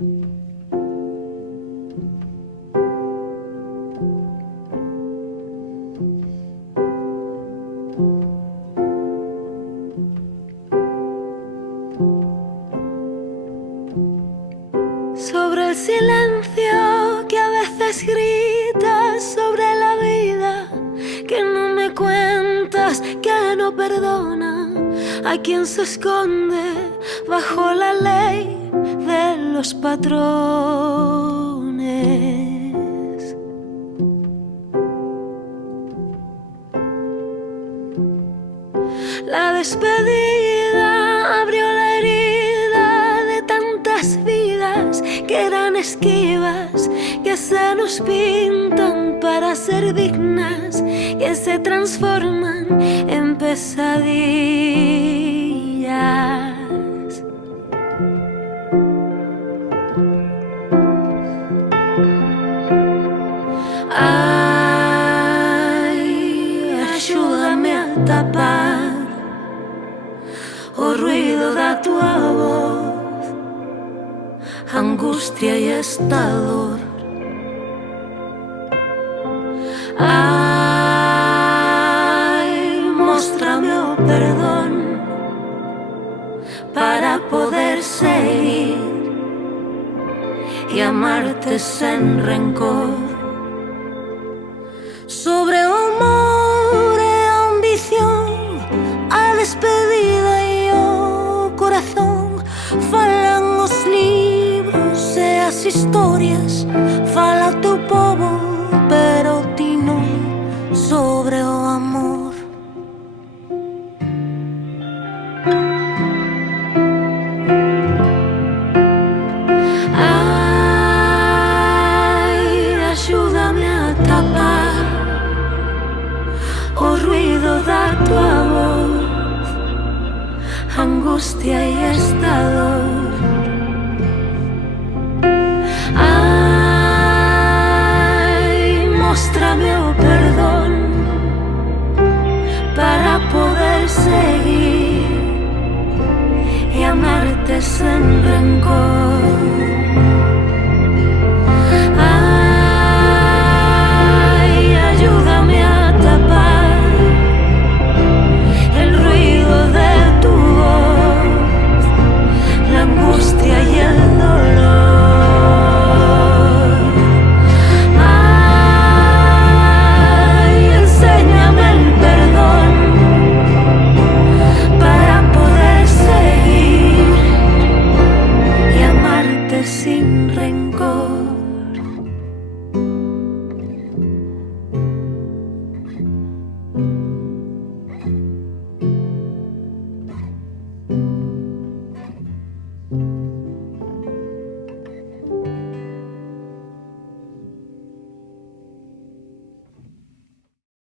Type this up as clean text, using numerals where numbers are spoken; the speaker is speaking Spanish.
Sobre el silencio que a veces gritas, sobre la vida que no me cuentas, que no perdona a quien se esconde bajo la ley de los patrones. La despedida abrió la herida de tantas vidas que eran esquivas, que se nos pintan para ser dignas, que se transforman en pesadillas. Ay, ayúdame a tapar o ruido da tua voz, angustia y esta dor. Ay, móstrame o perdón para poder seguir y amarte sen rencor. Sobre o amor e a ambición, a despedida e o corazón, falan os libros e as historias, falan